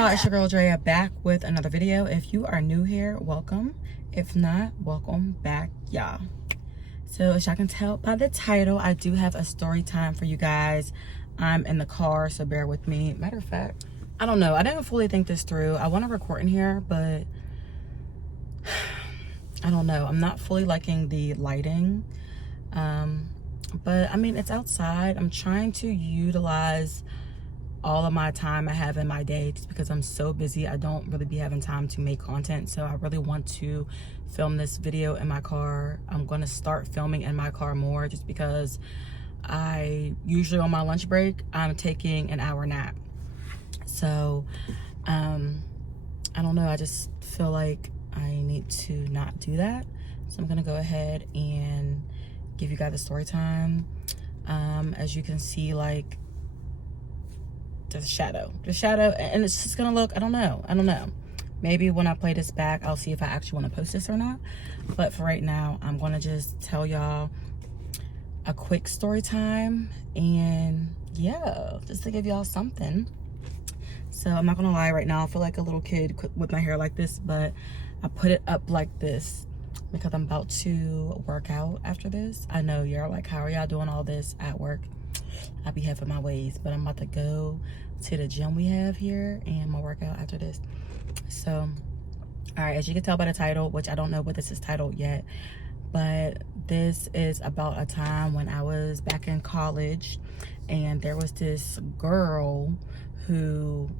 y'all, it's your girl Drea back with another video. If you are new here, welcome. If not, welcome back, y'all. So as y'all can tell by the title, I do have a story time for you guys. I'm in the car, so bear with me. Matter of fact, I don't know, I didn't fully think this through. I want to record in here, but I don't know, I'm not fully liking the lighting. But I mean, it's outside. I'm trying to utilize all of my time I have in my day just because I'm so busy. I don't really be having time to make content, so I really want to film this video in my car. I'm going to start filming in my car more just because I usually on my lunch break I'm taking an hour nap. So I don't know, I just feel like I need to not do that, so I'm gonna go ahead and give you guys a story time. As you can see, like, the shadow, and it's just gonna look, I don't know, maybe when I play this back I'll see if I actually want to post this or not, but for right now I'm gonna just tell y'all a quick story time, and yeah, just to give y'all something. So I'm not gonna lie, right now I feel like a little kid with my hair like this, but I put it up like this because I'm about to work out after this. I know you're like, how are y'all doing all this at work? I be having my ways, but I'm about to go to the gym we have here and my workout after this. So, all right, as you can tell by the title, which I don't know what this is titled yet, but this is about a time when I was back in college, and there was this girl who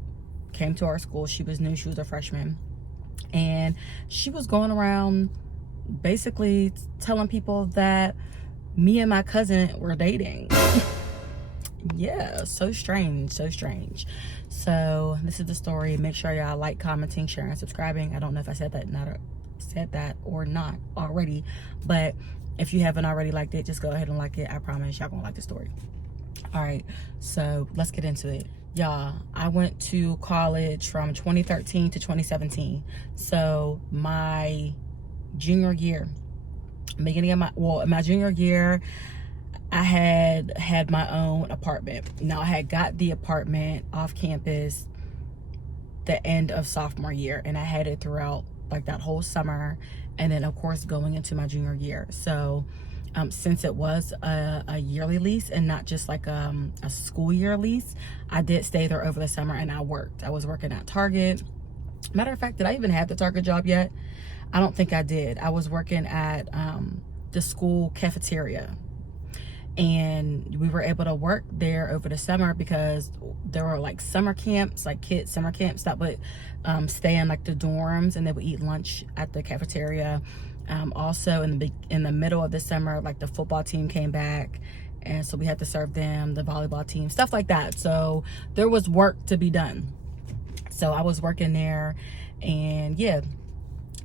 came to our school. She was new, she was a freshman, and she was going around basically telling people that me and my cousin were dating. Yeah, so strange. So this is the story. Make sure y'all like, commenting, sharing, subscribing. I don't know if I said that or not already, but if you haven't already liked it, just go ahead and like it. I promise y'all gonna like the story. All right, so let's get into it. Y'all, I went to college from 2013 to 2017. So my junior year, beginning of my junior year, I had my own apartment. Now I had got the apartment off campus the end of sophomore year, and I had it throughout like that whole summer, and then of course going into my junior year. So since it was a yearly lease and not just like a school year lease, I did stay there over the summer, and I was working at Target. Matter of fact, did I even have the Target job yet? I don't think I did. I was working at the school cafeteria, and we were able to work there over the summer because there were like summer camps, like kids summer camps that would stay in like the dorms, and they would eat lunch at the cafeteria. Also in the middle of the summer, like the football team came back, and so we had to serve them, the volleyball team, stuff like that. So there was work to be done. So I was working there, and yeah.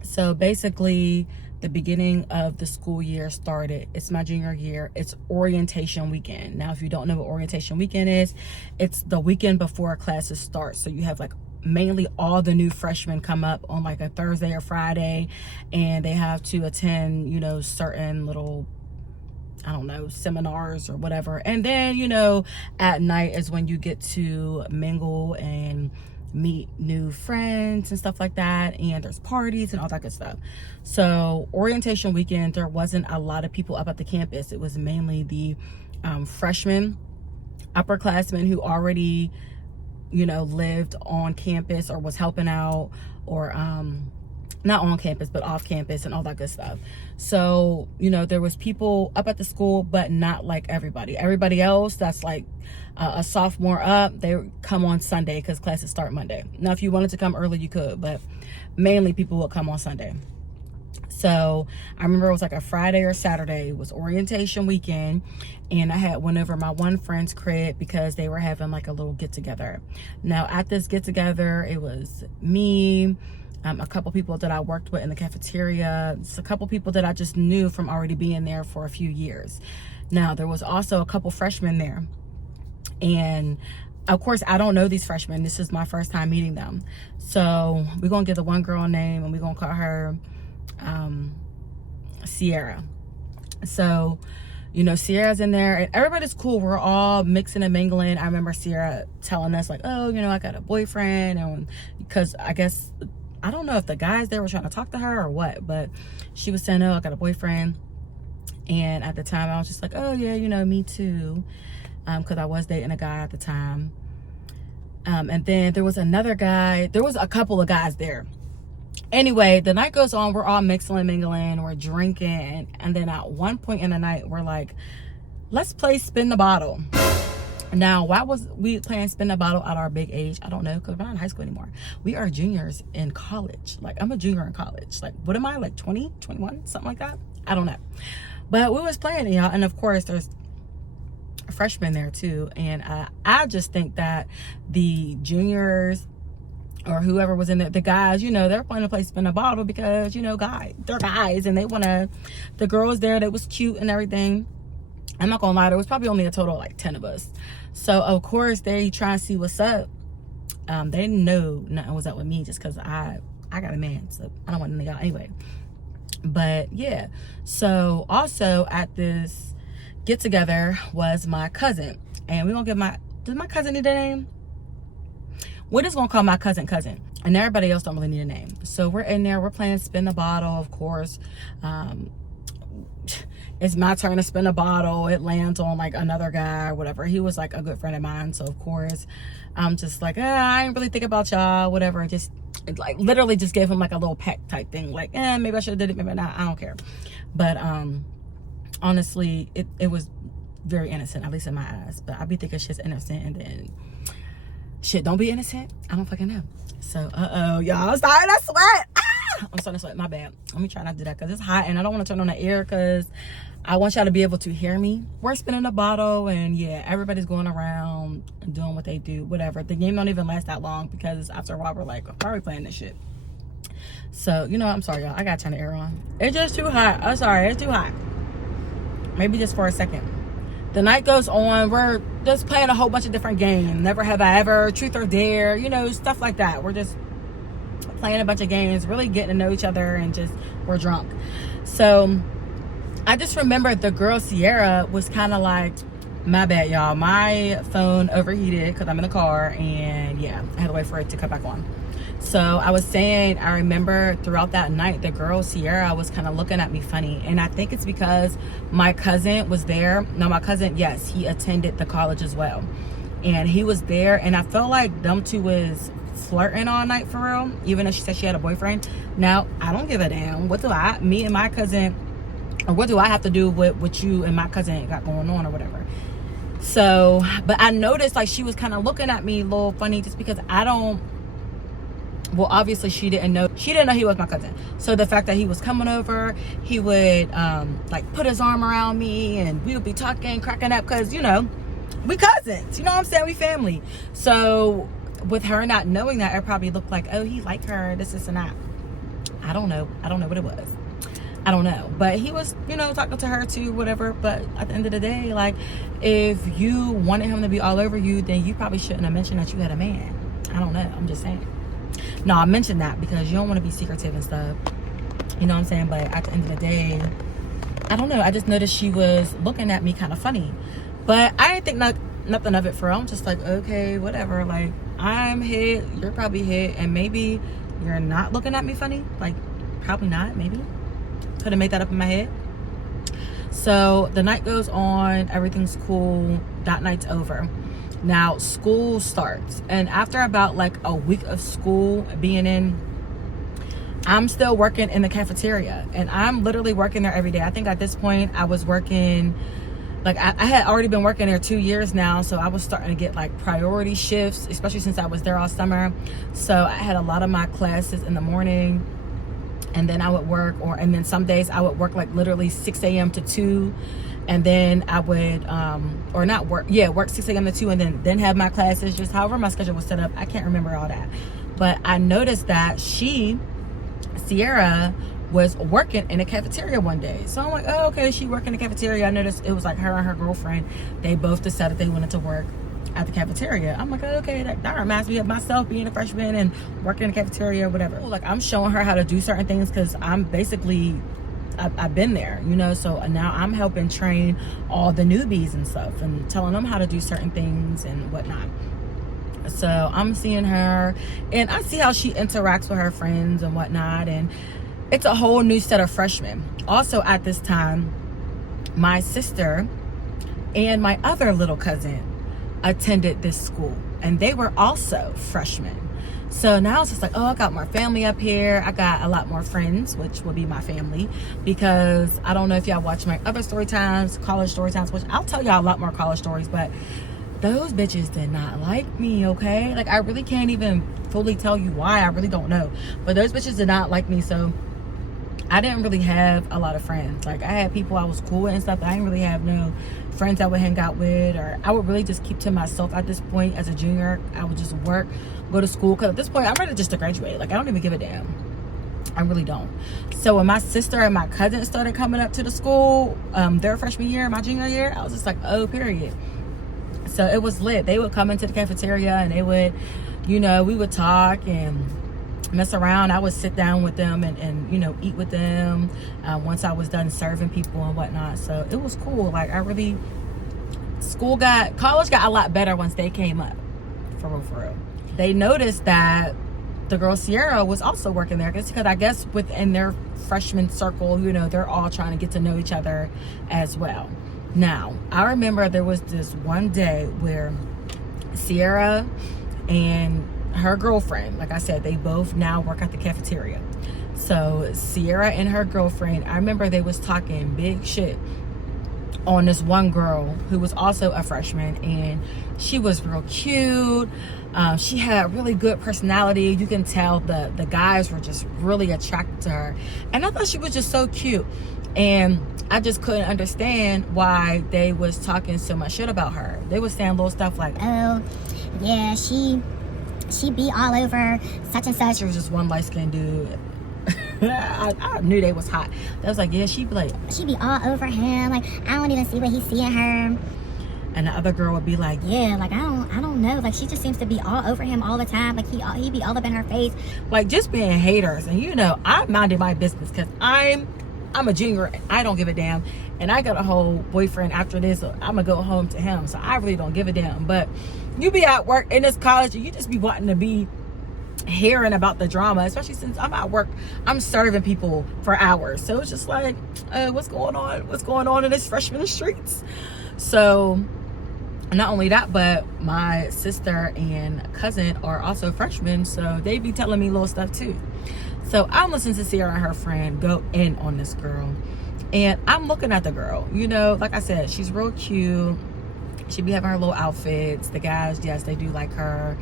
So basically, the beginning of the school year started. It's my junior year. It's orientation weekend. Now, if you don't know what orientation weekend is, it's the weekend before classes start. So you have like mainly all the new freshmen come up on like a Thursday or Friday, and they have to attend, you know, certain little, I don't know, seminars or whatever. And then, you know, at night is when you get to mingle and meet new friends and stuff like that, and there's parties and all that good stuff. So orientation weekend, there wasn't a lot of people up at the campus. It was mainly the freshmen, upperclassmen who already, you know, lived on campus or was helping out, or not on campus but off campus and all that good stuff. So, you know, there was people up at the school, but not like everybody else that's like a sophomore up, they come on Sunday because classes start Monday. Now if you wanted to come early you could, but mainly people would come on Sunday. So I remember it was like a Friday or Saturday, it was orientation weekend, and I had went over my one friend's crib because they were having like a little get together. Now at this get together, it was me, a couple people that I worked with in the cafeteria, just a couple people that I just knew from already being there for a few years. Now there was also a couple freshmen there, and of course I don't know these freshmen. This is my first time meeting them. So we're gonna give the one girl a name, and we're gonna call her Sierra. So, you know, Sierra's in there and everybody's cool. We're all mixing and mingling. I remember Sierra telling us like, oh, you know, I got a boyfriend. And because I guess, I don't know if the guys there were trying to talk to her or what, but she was saying, oh, I got a boyfriend. And at the time I was just like, oh yeah, you know, me too. Because I was dating a guy at the time. And then there was another guy. There was a couple of guys there. Anyway, the night goes on. We're all mixing and mingling. We're drinking. And then at one point in the night, we're like, let's play spin the bottle. Now, why was we playing spin the bottle at our big age? I don't know, because we're not in high school anymore. We are juniors in college. Like, I'm a junior in college. Like, what am I? Like 20, 21, something like that? I don't know. But we was playing, y'all. And of course, there's a freshman there too. And I just think that the juniors or whoever was in there, the guys, you know, they're playing to play spin a bottle because, you know, they're guys and they want to, the girls there, that was cute and everything. I'm not gonna lie, there was probably only a total of like 10 of us. So of course they try to see what's up. They didn't know nothing was up with me just because I got a man, so I don't want none of y'all anyway. But yeah, so also at this get together was my cousin, and we're gonna give does my cousin need a name? We're just gonna call my cousin, and everybody else don't really need a name. So we're in there, we're playing spin the bottle, of course. It's my turn to spin a bottle. It lands on like another guy or whatever. He was like a good friend of mine, so of course I'm just like, I ain't really think about y'all, whatever. Just like literally just gave him like a little peck type thing, like maybe I should have did it, maybe not, I don't care. But honestly, it was very innocent, at least in my eyes. But I be thinking shit's innocent, and then shit don't be innocent. I don't fucking know. So y'all, I'm starting to sweat. I'm starting to sweat, my bad. Let me try not to do that because it's hot and I don't want to turn on the air because I want y'all to be able to hear me. We're spinning a bottle, and yeah, everybody's going around and doing what they do, whatever. The game don't even last that long because after a while we're like, why are we playing this shit? So, you know, I'm sorry, y'all. I gotta turn the air on. It's just too hot. I'm sorry, it's too hot. Maybe just for a second. The night goes on. We're just playing a whole bunch of different games. Never Have I Ever, Truth or Dare, you know, stuff like that. We're just playing a bunch of games, really getting to know each other, and just we're drunk. So I just remember the girl Sierra was kind of like, my bad, y'all. My phone overheated because I'm in the car, and yeah, I had to wait for it to come back on. So I was saying, I remember throughout that night, the girl Sierra was kind of looking at me funny. And I think it's because my cousin was there. Now, my cousin, yes, he attended the college as well. And he was there. And I felt like them two was flirting all night for real. Even though she said she had a boyfriend. Now, I don't give a damn. What do me and my cousin, or what do I have to do with what you and my cousin got going on or whatever? So, but I noticed like she was kind of looking at me a little funny just because well, obviously she didn't know he was my cousin. So the fact that he was coming over, he would like put his arm around me and we would be talking, cracking up, because, you know, we cousins, you know what I'm saying? We family. So with her not knowing that, it probably looked like, oh, he liked her, this and that. I don't know what it was. I don't know. But he was, you know, talking to her too, whatever. But at the end of the day, like, if you wanted him to be all over you, then you probably shouldn't have mentioned that you had a man. I don't know. I'm just saying. No, I mentioned that because you don't want to be secretive and stuff. You know what I'm saying? But at the end of the day, I don't know. I just noticed she was looking at me kind of funny. But I didn't think nothing of it for real. I'm just like, okay, whatever. Like, I'm hit. You're probably hit. And maybe you're not looking at me funny. Like, probably not. Maybe. Could have made that up in my head. So the night goes on. Everything's cool. That night's over. Now school starts, and after about like a week of school being in, I'm still working in the cafeteria, and I'm literally working there every day. I think at this point I was working, like I had already been working there 2 years now, so I was starting to get like priority shifts, especially since I was there all summer. So I had a lot of my classes in the morning, and then I would work, and then some days I would work like literally 6 a.m. to 2. And then I would, work 6 a.m. to 2, and then have my classes, just however my schedule was set up. I can't remember all that. But I noticed that Sierra, was working in the cafeteria one day. So I'm like, oh, okay, she worked in the cafeteria. I noticed it was like her and her girlfriend. They both decided they wanted to work at the cafeteria. I'm like, oh, okay, that reminds me of myself being a freshman and working in the cafeteria or whatever. Like, I'm showing her how to do certain things because I'm basically I've been there, you know. So now I'm helping train all the newbies and stuff and telling them how to do certain things and whatnot. So I'm seeing her, and I see how she interacts with her friends and whatnot, and it's a whole new set of freshmen. Also at this time, my sister and my other little cousin attended this school, and they were also freshmen. So now it's just like, oh, I got more family up here. I got a lot more friends, which will be my family, because I don't know if y'all watch my other story times, college story times, which I'll tell y'all a lot more college stories, but those bitches did not like me, okay? Like, I really can't even fully tell you why. I really don't know. But those bitches did not like me, so I didn't really have a lot of friends. Like, I had people I was cool with and stuff, but I didn't really have no friends I would hang out with, or I would really just keep to myself at this point. As a junior, I would just work, go to school, because at this point, I'm ready just to graduate. Like, I don't even give a damn. I really don't. So when my sister and my cousin started coming up to the school, their freshman year, my junior year, I was just like, oh, period. So it was lit. They would come into the cafeteria and they would, you know, we would talk and mess around. I would sit down with them and you know, eat with them once I was done serving people and whatnot. So it was cool. Like, I really, college got a lot better once they came up, for real. They noticed that the girl Sierra was also working there, because I guess within their freshman circle, you know, they're all trying to get to know each other as well. Now, I remember there was this one day where Sierra and her girlfriend, like I said, they both now work at the cafeteria. So Sierra and her girlfriend, I remember they was talking big shit on this one girl who was also a freshman, and she was real cute. She had really good personality. You can tell the guys were just really attracted to her, and I thought she was just so cute. And I just couldn't understand why they was talking so much shit about her. They was saying little stuff like, oh yeah, she be all over such and such. There was just one light-skinned dude. I knew they was hot. They was like, yeah, she be all over him. Like, I don't even see what he's seeing her. And the other girl would be like, yeah, like, I don't know. Like, she just seems to be all over him all the time. Like, he be all up in her face. Like, just being haters. And, you know, I minded my business, because I'm a junior. I don't give a damn. And I got a whole boyfriend after this. So I'm going to go home to him. So I really don't give a damn. But you be at work in this college, and you just be wanting to be hearing about the drama, especially since I'm at work. I'm serving people for hours. So it's just like, what's going on? What's going on in this freshman streets? So not only that, but my sister and cousin are also freshmen, so they be telling me little stuff too. So I'm listening to Sierra and her friend go in on this girl, and I'm looking at the girl. You know, like I said, she's real cute. She be having her little outfits. The guys, yes, they do like her.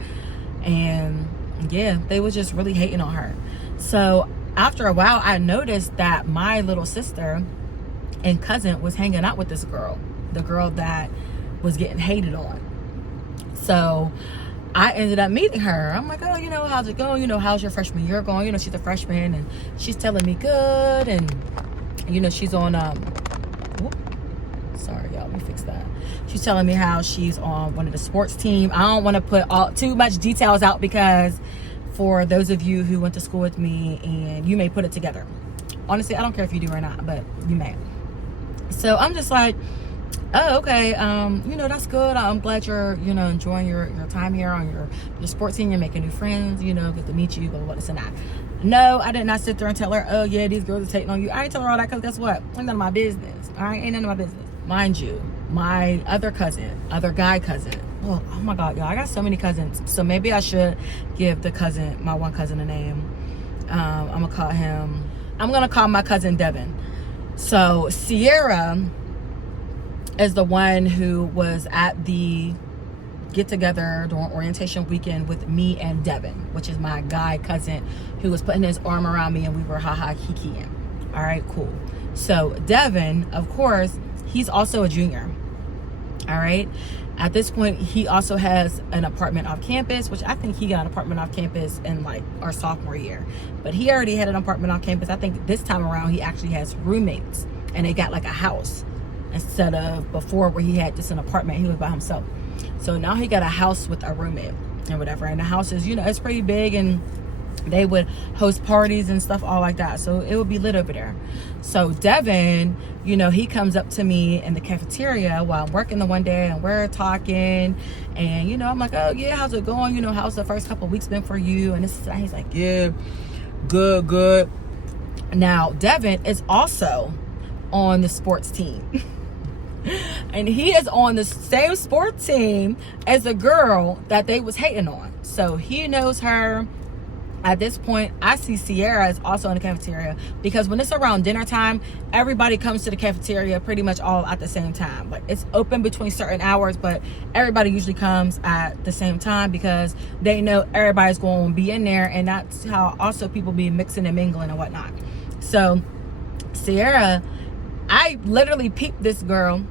And yeah, they was just really hating on her. So after a while, I noticed that my little sister and cousin was hanging out with this girl, the girl that was getting hated on. So I ended up meeting her. I'm like, oh, you know, how's it going? You know, how's your freshman year going? You know, she's a freshman, and she's telling me good. And, you know, she's on, sorry, y'all, let me fix that. She's telling me how she's on one of the sports team. I don't want to put too much details out, because for those of you who went to school with me, and you may put it together. Honestly, I don't care if you do or not, but you may. So I'm just like, oh, okay, you know, that's good. I'm glad you're, you know, enjoying your time here on your sports team. You're making new friends, you know, good to meet you, blah, blah, blah, this and that. No, I did not sit there and tell her, oh, yeah, these girls are taking on you. I ain't tell her all that, because guess what? Ain't none of my business. All right, ain't none of my business. Mind you, my other guy cousin. Oh my God, y'all, I got so many cousins. So maybe I should give my one cousin a name. I'm going to call my cousin Devin. So Sierra is the one who was at the get-together during orientation weekend with me and Devin, which is my guy cousin, who was putting his arm around me, and we were ha-ha kikiing. All right, cool. So Devin, of course, he's also a junior. All right. At this point, he also has an apartment off campus, which I think he got an apartment off campus in like our sophomore year. But he already had an apartment off campus. I think this time around, he actually has roommates, and they got like a house instead of before where he had just an apartment. He was by himself. So now he got a house with a roommate and whatever. And the house is, you know, it's pretty big, and they would host parties and stuff all like that, so it would be lit over there. So Devin, you know, he comes up to me in the cafeteria while I'm working the one day, and we're talking, and you know, I'm like, oh yeah, how's it going, you know, how's the first couple of weeks been for you, and this is that. He's like, yeah, good. Now Devin is also on the sports team and he is on the same sports team as the girl that they was hating on, so he knows her. At this point, I see Sierra is also in the cafeteria, because when it's around dinner time, everybody comes to the cafeteria pretty much all at the same time. Like, it's open between certain hours, but everybody usually comes at the same time because they know everybody's going to be in there, and that's how also people be mixing and mingling and whatnot. So Sierra, I literally peeped this girl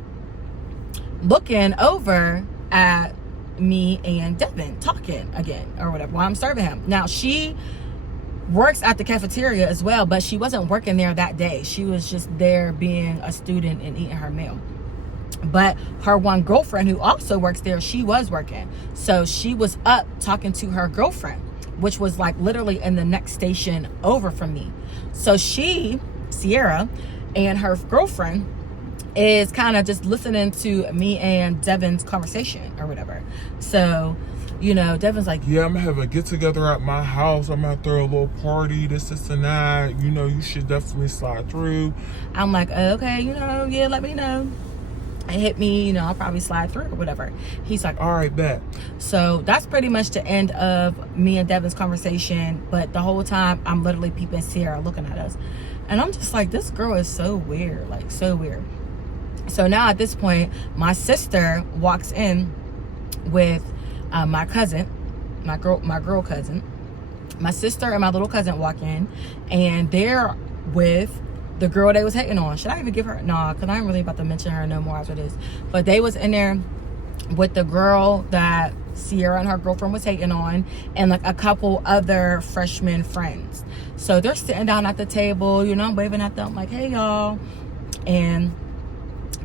looking over at me and Devin talking again or whatever while I'm serving him. Now, she works at the cafeteria as well, but she wasn't working there that day. She was just there being a student and eating her meal. But her one girlfriend who also works there, she was working. So she was up talking to her girlfriend, which was like literally in the next station over from me. So she, Sierra, and her girlfriend is kind of just listening to me and Devin's conversation or whatever. So, you know, Devin's like, yeah, I'm gonna have a get together at my house. I'm gonna throw a little party, this and that. You know, you should definitely slide through. I'm like, okay, you know, yeah, let me know. And hit me, you know, I'll probably slide through or whatever. He's like, all right, bet. So that's pretty much the end of me and Devin's conversation. But the whole time, I'm literally peeping Sierra looking at us. And I'm just like, this girl is so weird, like so weird. So now at this point, my sister walks in with my cousin, my girl cousin. My sister and my little cousin walk in, and they're with the girl they was hating on. Should I even give her? Nah, because I ain't really about to mention her no more after this. But they was in there with the girl that Sierra and her girlfriend was hating on, and like a couple other freshman friends. So they're sitting down at the table, you know, I'm waving at them like, hey y'all. And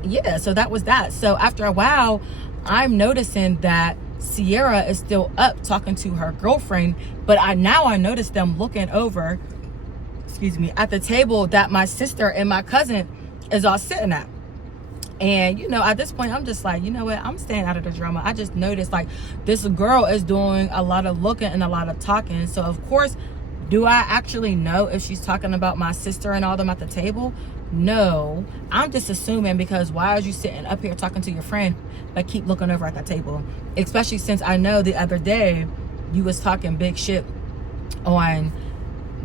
yeah, so that was that. So after a while, I'm noticing that Sierra is still up talking to her girlfriend, but I noticed them looking over, at the table that my sister and my cousin is all sitting at. And you know, at this point, I'm just like, you know what, I'm staying out of the drama. I just noticed like this girl is doing a lot of looking and a lot of talking. So of course, do I actually know if she's talking about my sister and all them at the table? No, I'm just assuming, because why are you sitting up here talking to your friend but keep looking over at that table? Especially since I know the other day you was talking big shit on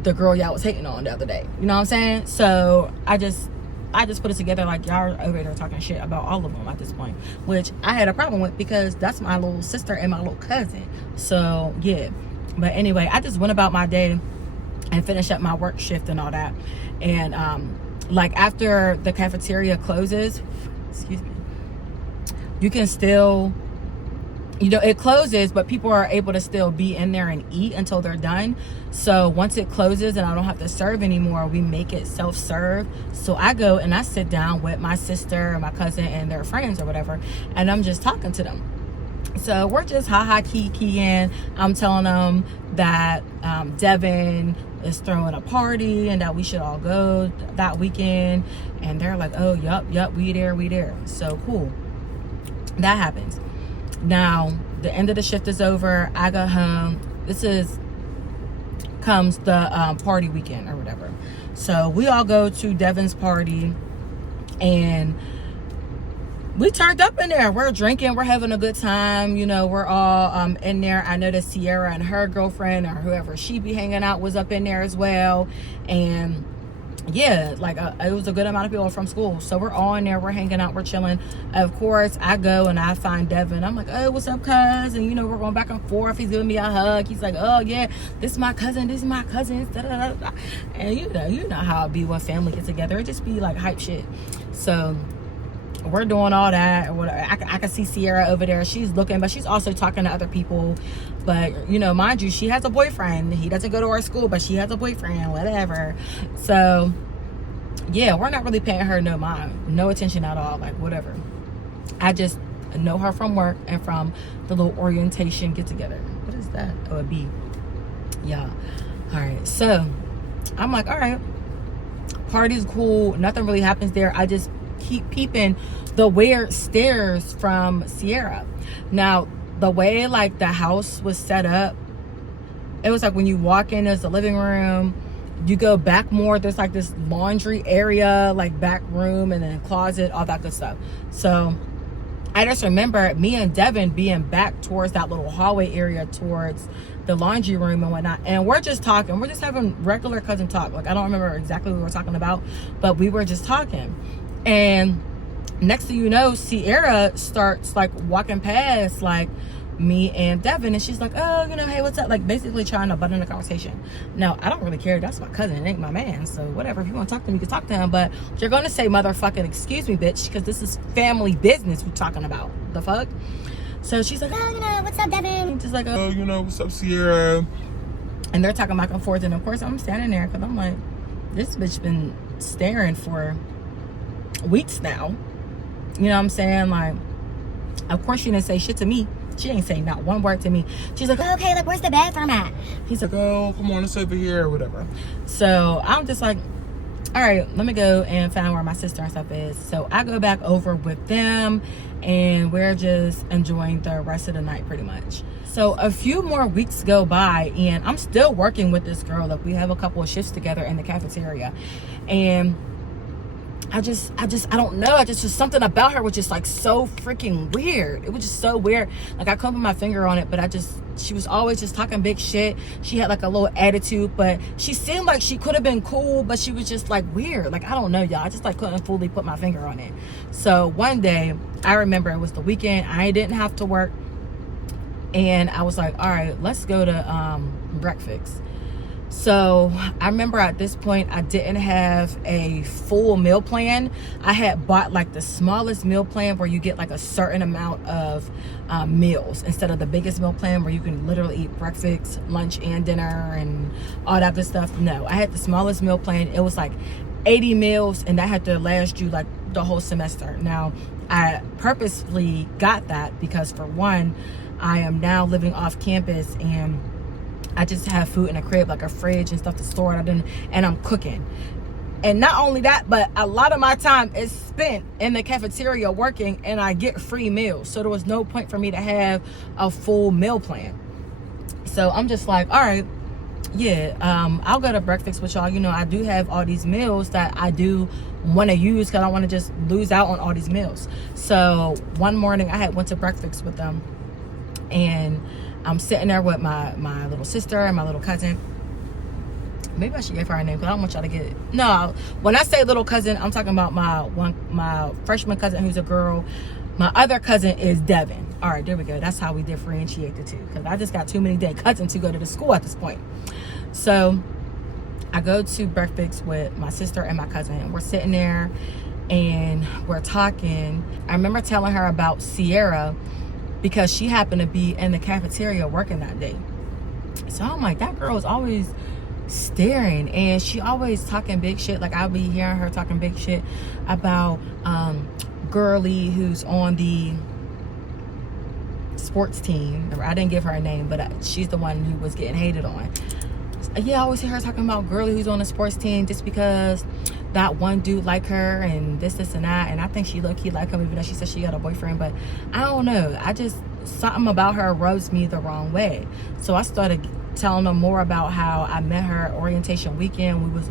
the girl y'all was hating on the other day. You know what I'm saying? So I just put it together like y'all are over there talking shit about all of them at this point, which I had a problem with because that's my little sister and my little cousin. So yeah, but anyway, I just went about my day and finished up my work shift and all that. And like after the cafeteria closes, you can still, you know, it closes, but people are able to still be in there and eat until they're done. So once it closes and I don't have to serve anymore, we make it self-serve. So I go and I sit down with my sister and my cousin and their friends or whatever, and I'm just talking to them. So we're just kiki-ing. I'm telling them that Devin is throwing a party and that we should all go that weekend. And they're like, oh, yup, we there. So cool. That happens. Now, the end of the shift is over. I go home. Comes the party weekend or whatever. So we all go to Devin's party, and we turned up in there. We're drinking. We're having a good time. You know, we're all in there. I noticed Sierra and her girlfriend or whoever she be hanging out was up in there as well. And yeah, like it was a good amount of people from school. So we're all in there. We're hanging out. We're chilling. Of course, I go and I find Devin. I'm like, oh, what's up, cuz? And, you know, we're going back and forth. He's giving me a hug. He's like, oh, yeah, this is my cousin. This is my cousin. Da-da-da-da. And you know how it be when family get together. It just be like hype shit. So we're doing all that or whatever. I can see Sierra over there. She's looking, but she's also talking to other people. But, you know, mind you, she has a boyfriend. He doesn't go to our school, but she has a boyfriend, whatever. So, yeah, we're not really paying her no mind, no attention at all, like, whatever. I just know her from work and from the little orientation get-together. What is that? Oh, a B. Yeah. All right, so I'm like, all right, party's cool, nothing really happens there. I just keep peeping the weird stares from Sierra. Now, the way like the house was set up, it was like when you walk in, there's the living room, you go back more, there's like this laundry area, like back room, and then closet, all that good stuff. So I just remember me and Devin being back towards that little hallway area towards the laundry room and whatnot, and we're just talking, we're just having regular cousin talk. Like, I don't remember exactly what we were talking about, but we were just talking. And next thing you know, Sierra starts like walking past like me and Devin, and she's like, oh, you know, hey, what's up? Like, basically trying to butt in the conversation. Now, I don't really care. That's my cousin. It ain't my man. So whatever. If you want to talk to him, you can talk to him. But you're going to say motherfucking excuse me, bitch, because this is family business we're talking about. The fuck? So she's like, oh, you know, what's up, Devin? Just like, Oh, you know, what's up, Sierra? And they're talking back and forth. And of course, I'm standing there because I'm like, this bitch been staring for weeks now. You know what I'm saying? Like, of course she didn't say shit to me. She ain't saying not one word to me. She's like, okay, like, where's the bathroom at? He's like, Oh, come on, it's over here or whatever. so I'm just like, all right, let me go and find where my sister and stuff is. So I go back over with them, and we're just enjoying the rest of the night pretty much. So a few more weeks go by, and I'm still working with this girl. Like, we have a couple of shifts together in the cafeteria, and I don't know. Just something about her was just like so freaking weird. It was just so weird. Like, I couldn't put my finger on it, but she was always just talking big shit. She had like a little attitude, but she seemed like she could have been cool, but she was just like weird. Like, I don't know, y'all. I just like couldn't fully put my finger on it. So one day, I remember it was the weekend. I didn't have to work. And I was like, all right, let's go to breakfast. So I remember at this point, I didn't have a full meal plan. I had bought like the smallest meal plan where you get like a certain amount of meals instead of the biggest meal plan where you can literally eat breakfast, lunch, and dinner and all that good stuff. No, I had the smallest meal plan. It was like 80 meals, and that had to last you like the whole semester. Now, I purposefully got that because, for one, I am now living off campus, and I just have food in a crib, like a fridge and stuff to store it in, and I'm cooking. And not only that, but a lot of my time is spent in the cafeteria working, and I get free meals. So there was no point for me to have a full meal plan. So I'm just like, all right, yeah, I'll go to breakfast with y'all. You know, I do have all these meals that I do want to use because I want to just lose out on all these meals. So one morning I went to breakfast with them, and I'm sitting there with my little sister and my little cousin. Maybe I should give her a name because I don't want y'all to get it. No, when I say little cousin, I'm talking about my freshman cousin who's a girl. My other cousin is Devin. All right, there we go. That's how we differentiate the two, because I just got too many dead cousins to go to the school at this point. So I go to breakfast with my sister and my cousin, and we're sitting there and we're talking. I remember telling her about Sierra because she happened to be in the cafeteria working that day. So I'm like, that girl is always staring, and she always talking big shit. Like, I'll be hearing her talking big shit about girly who's on the sports team. I didn't give her a name, but she's the one who was getting hated on. Yeah, I always hear her talking about girly who's on the sports team just because that one dude like her and this and that. And I think she low-key like him, even though she said she got a boyfriend. But I don't know. Something about her rubs me the wrong way. So I started telling them more about how I met her at orientation weekend. We was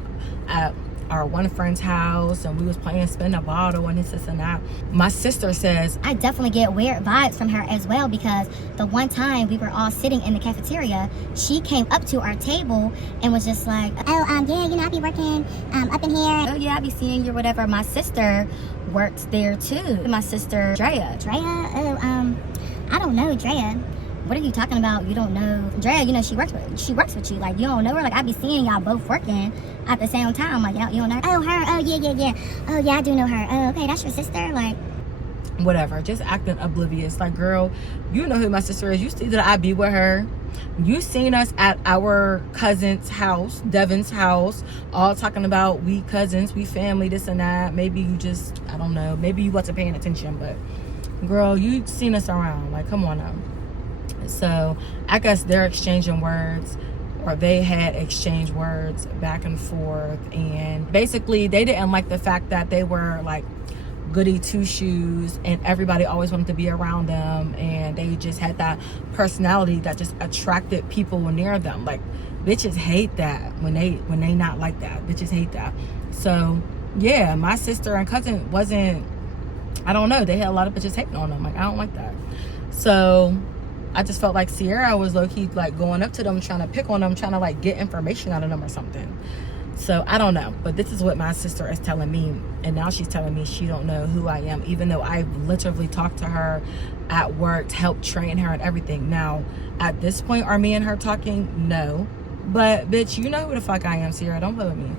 at our one friend's house, and we was playing spin a bottle and this and that. My sister says, I definitely get weird vibes from her as well, because the one time we were all sitting in the cafeteria, she came up to our table and was just like, oh, yeah, you know, I be working up in here. oh yeah, I be seeing you or whatever. My sister works there too. My sister, Drea. Oh, I don't know Drea. What are you talking about? You don't know Drea? You know, she works with you. Like, you don't know her? Like, I be seeing y'all both working at the same time. Like, you don't know her? Oh, her. Oh, yeah. Oh, yeah, I do know her. Oh, okay, that's your sister? Like, whatever, just acting oblivious. Like, girl, you know who my sister is. You see that I be with her. You seen us at our cousin's house, Devin's house, all talking about we cousins, we family, this and that. Maybe you just, I don't know, maybe you wasn't paying attention, but girl, you seen us around. Like, come on now. So I guess they're exchanging words or they had exchanged words back and forth, and basically they didn't like the fact that they were like goody two shoes and everybody always wanted to be around them, and they just had that personality that just attracted people near them. Like, bitches hate that when they not like that. Bitches hate that. So yeah, my sister and cousin wasn't, I don't know, they had a lot of bitches hating on them. Like, I don't like that. So I just felt like Sierra was low-key like going up to them, trying to pick on them, trying to like get information out of them or something. So I don't know, but this is what my sister is telling me, and now she's telling me she don't know who I am, even though I literally talked to her at work, helped train her and everything. Now at this point, are me and her talking? No, but bitch, you know who the fuck I am, Sierra. Don't play with me.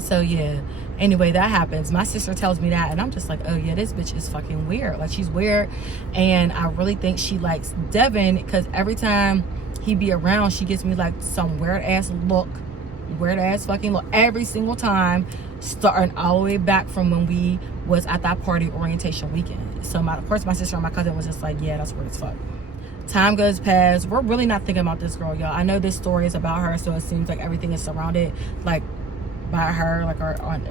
So yeah, anyway, that happens. My sister tells me that, and I'm just like, oh yeah, this bitch is fucking weird. Like, she's weird, and I really think she likes Devin, because every time he be around, she gives me like some weird ass fucking look every single time, starting all the way back from when we was at that party orientation weekend. So of course my sister and my cousin was just like, yeah, that's weird as fuck. Time goes past. We're really not thinking about this girl, y'all. I know this story is about her, so it seems like everything is surrounded like by her, like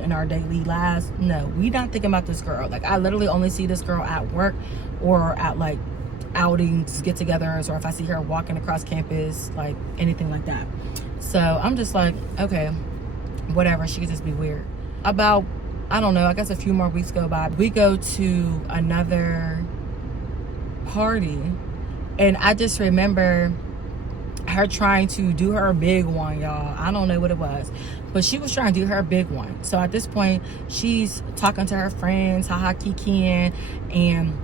in our daily lives. No, we not thinking about this girl. Like, I literally only see this girl at work or at like outings, get-togethers, or if I see her walking across campus, like anything like that. So I'm just like, okay, whatever, she could just be weird. About, I don't know, I guess a few more weeks go by, we go to another party, and I just remember her trying to do her big one, y'all. I don't know what it was, but she was trying to do her big one. So at this point, she's talking to her friends, haha kikiing, and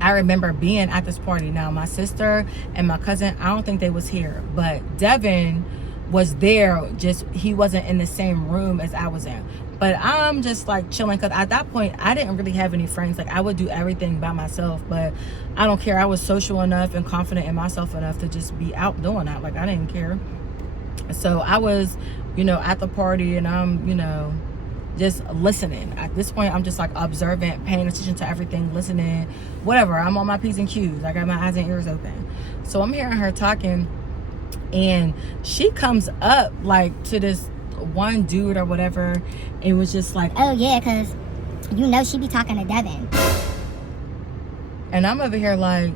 I remember being at this party. Now my sister and my cousin, I don't think they was here, but Devin was there, just he wasn't in the same room as I was in. But I'm just like chilling, because at that point I didn't really have any friends. Like, I would do everything by myself, but I don't care. I was social enough and confident in myself enough to just be out doing that. Like, I didn't care. So I was, you know, at the party, and I'm, you know, just listening. At this point, I'm just like observant, paying attention to everything, listening, whatever. I'm on my P's and Q's. I got my eyes and ears open. So I'm hearing her talking, and she comes up like to this one dude or whatever. It was just like, oh yeah, because you know she be talking to Devin. And I'm over here like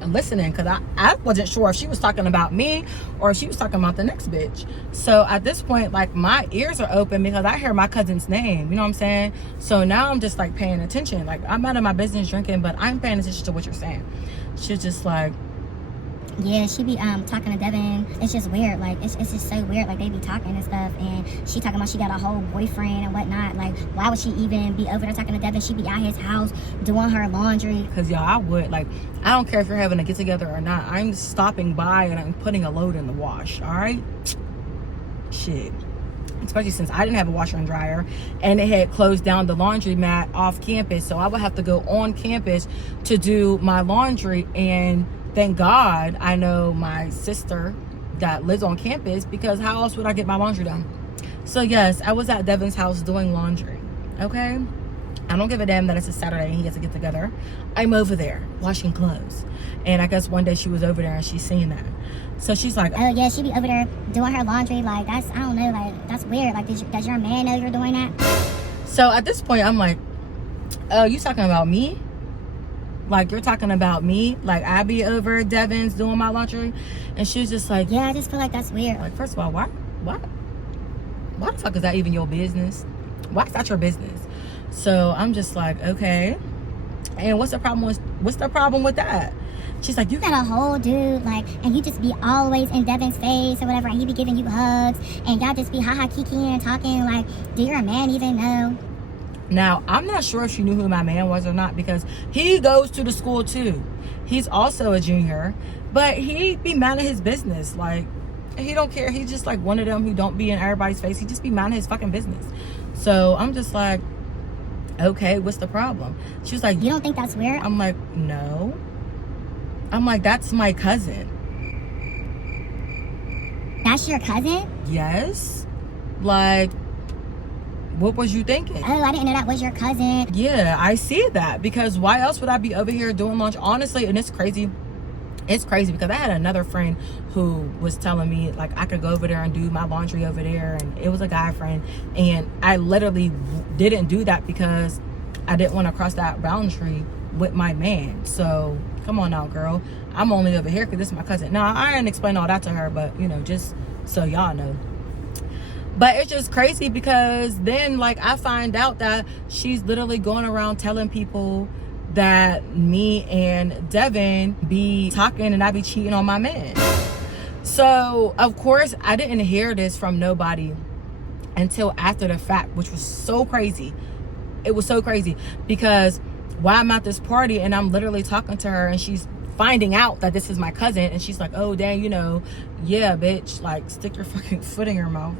listening, because I wasn't sure if she was talking about me or if she was talking about the next bitch. So at this point, like, my ears are open because I hear my cousin's name, you know what I'm saying? So now I'm just like paying attention. Like, I'm out of my business drinking, but I'm paying attention to what you're saying. She's just like, yeah, she be talking to Devin. It's just weird. Like, it's just so weird. Like, they be talking and stuff, and she talking about she got a whole boyfriend and whatnot. Like, why would she even be over there talking to Devin? She be at his house doing her laundry. Because y'all, I would, like, I don't care if you're having a get together or not, I'm stopping by and I'm putting a load in the wash. All right, shit. Especially since I didn't have a washer and dryer, and it had closed down the laundromat off campus, so I would have to go on campus to do my laundry. And thank God I know my sister that lives on campus, because how else would I get my laundry done? So yes, I was at Devin's house doing laundry. Okay, I don't give a damn that it's a Saturday and he has to get together. I'm over there washing clothes, and I guess one day she was over there and she's seen that. So she's like, oh yeah, she be over there doing her laundry. Like, that's, I don't know, like, that's weird. Like, does your man know you're doing that? So at this point I'm like, oh, you talking about me? Like, you're talking about me? Like, I be over Devin's doing my laundry? And she was just like, yeah, I just feel like that's weird. like, first of all, why the fuck is that even your business? Why is that your business? So I'm just like, okay, and what's the problem with that? She's like, You got a whole dude, like, and you just be always in Devin's face or whatever, and he be giving you hugs, and y'all just be haha kikiing and talking. Like, do your man even know? Now, I'm not sure if she knew who my man was or not, because he goes to the school too. He's also a junior, but he be minding his business. Like, he don't care. He's just like one of them who don't be in everybody's face. He just be minding his fucking business. So I'm just like, okay, what's the problem? She was like, you don't think that's weird? I'm like, no. I'm like, that's my cousin. That's your cousin? Yes. Like, what was you thinking? Oh, I didn't know that was your cousin. Yeah, I see that, because why else would I be over here doing lunch? Honestly, and it's crazy. it's crazy because I had another friend who was telling me like I could go over there and do my laundry over there, and it was a guy friend, and I literally didn't do that because I didn't want to cross that boundary with my man. So come on now, girl, I'm only over here because this is my cousin. Now I didn't explain all that to her, but you know, just so y'all know. But it's just crazy because then like I find out that she's literally going around telling people that me and Devin be talking and I be cheating on my man. So of course I didn't hear this from nobody until after the fact, which was so crazy. It was so crazy because while I'm at this party and I'm literally talking to her and she's finding out that this is my cousin, and she's like, oh dang, you know, yeah bitch, like stick your fucking foot in your mouth.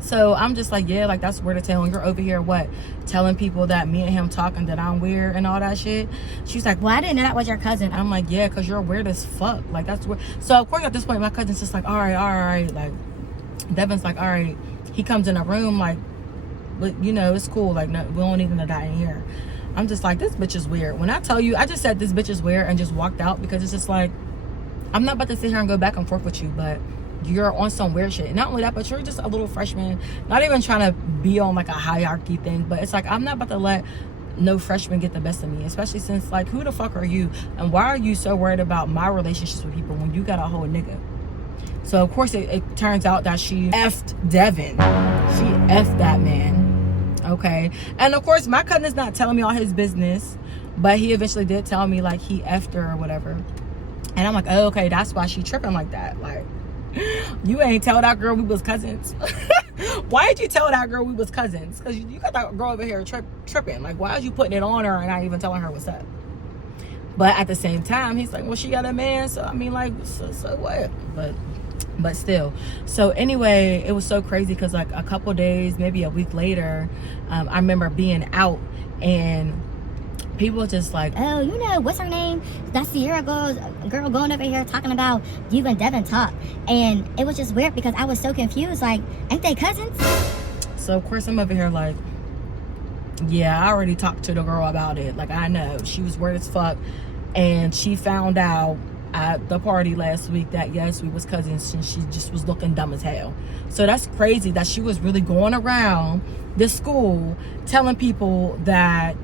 So I'm just like, yeah, like that's weird to tell. And you're over here, what, telling people that me and him talking that I'm weird and all that shit. She's like, well, I didn't know that was your cousin. I'm like, yeah, because you're weird as fuck. Like that's weird. So of course at this point my cousin's just like, all right. Like Devin's like, all right. He comes in a room like, but you know, it's cool. Like no, we don't need to die in here. I'm just like, this bitch is weird. When I tell you, I just said this bitch is weird and just walked out because it's just like, I'm not about to sit here and go back and forth with you, but you're on some weird shit. Not only that, but you're just a little freshman, not even trying to be on like a hierarchy thing, but it's like I'm not about to let no freshman get the best of me, especially since like who the fuck are you and why are you so worried about my relationships with people when you got a whole nigga? So of course it turns out that she effed Devin. She effed that man. Okay, and of course my cousin is not telling me all his business, but he eventually did tell me like he effed her or whatever, and I'm like, oh, okay, that's why she tripping like that. Like, you ain't tell that girl we was cousins. Why did you tell that girl we was cousins? Because you got that girl over here tripping. Like, why is you putting it on her and not even telling her what's up? But at the same time, he's like, well, she got a man, so I mean, like, so what? But still. So anyway, it was so crazy because like a couple days, maybe a week later, I remember being out and people just like, oh, you know, what's her name? That Sierra girl going over here talking about you and Devin talk. And it was just weird because I was so confused. Like, ain't they cousins? So, of course, I'm over here like, yeah, I already talked to the girl about it. Like, I know. She was weird as fuck. And she found out at the party last week that, yes, we was cousins. And she just was looking dumb as hell. So, that's crazy that she was really going around the school telling people that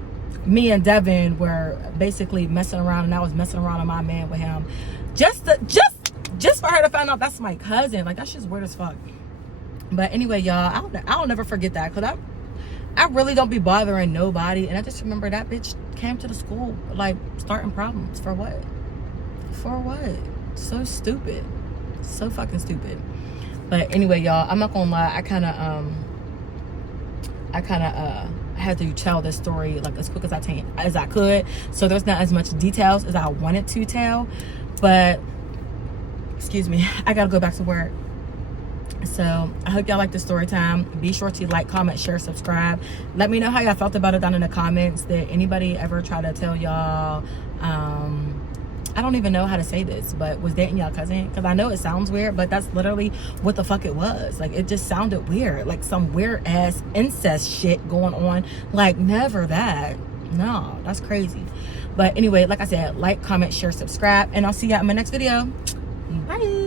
me and Devin were basically messing around and I was messing around on my man with him just for her to find out that's my cousin. Like, that's just weird as fuck. But anyway, y'all, I'll never forget that because I really don't be bothering nobody, and I just remember that bitch came to the school like starting problems. For what? So stupid, so fucking stupid. But anyway, y'all, I'm not gonna lie, I kind of had to tell this story like as quick as I could, so there's not as much details as I wanted to tell, but excuse me, I gotta go back to work. So I hope y'all like the story time. Be sure to like, comment, share, subscribe. Let me know how y'all felt about it down in the comments. Did anybody ever try to tell y'all I don't even know how to say this, but was dating y'all cousin? Because I know it sounds weird, but that's literally what the fuck it was. Like, it just sounded weird. Like some weird ass incest shit going on. Like, never that. No, that's crazy. But anyway, like I said, like, comment, share, subscribe, and I'll see y'all in my next video. Bye.